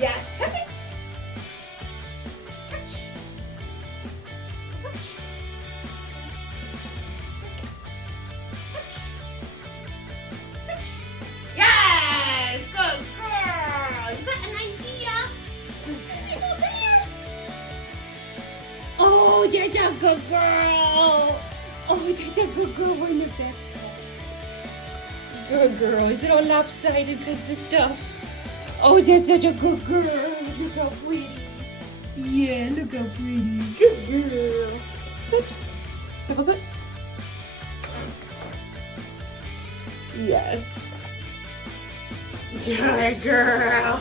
Yes, touch it. Touch. Touch. Touch. Touch. Yes, good girl. You got an idea. Come here. Oh, that's a good girl. Oh, that's a good girl. We're in the back. Good girl. Is it all lopsided because of stuff? Oh, that's such a good girl. Look how pretty. Yeah, look how pretty. Good girl. Sit. That was it. Yes. Good girl.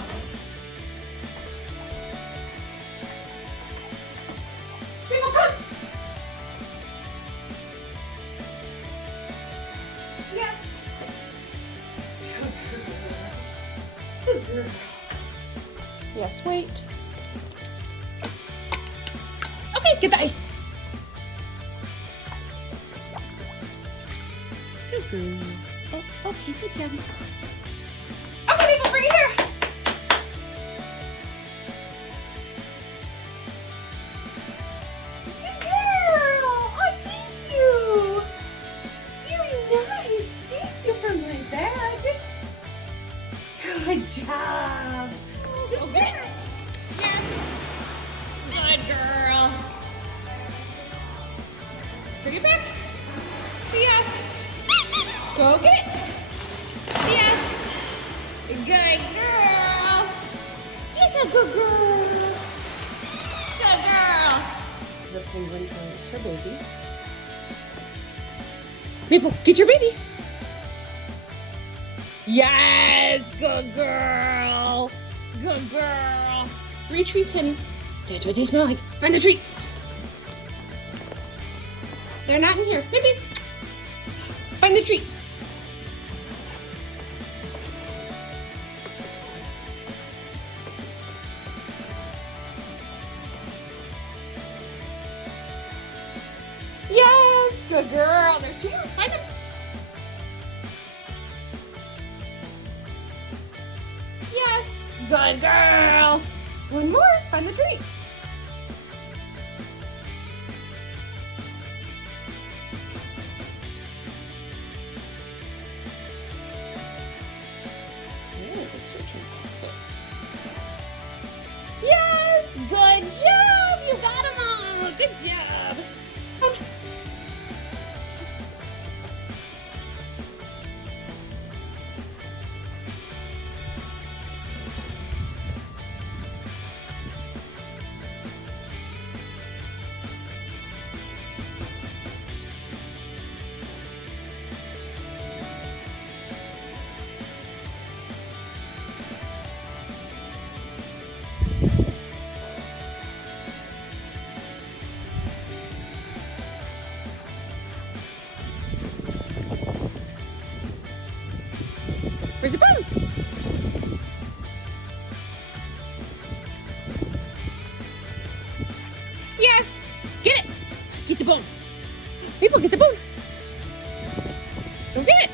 People, come. Yes. Good girl. Yes, wait. Okay, get the ice. Good girl. Oh, okay, good job. Okay, people, bring it here. Good girl. Oh, thank you. Very nice. Thank you for my bag. Good job. Go get it. Yes. Good girl. Bring it back. Yes. Go get it. Yes. Good girl. Just a good girl. Good girl. The penguin is her baby. Maple, get your baby. Yes, good girl. Good girl. 3 treats hidden. That's what they smell like. Find the treats. They're not in here. Maybe. Find the treats. Yes, good girl. There's 2 more. Find them. Yes, good girl. 1 more. Find the treat. Yes, good job. You got them all. Good job. Where's the bone? Yes! Get it! Get the bone! People, get the bone! Go get it!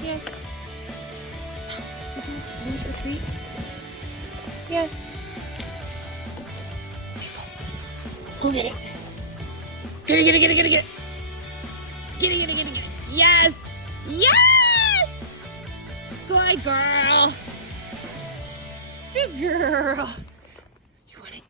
Yes. Where's the treat? Yes. Go get it! Get it, get it, get it, get it, get it! Get it, get it, get it, get it. Yes! Yes! Good girl. Good girl.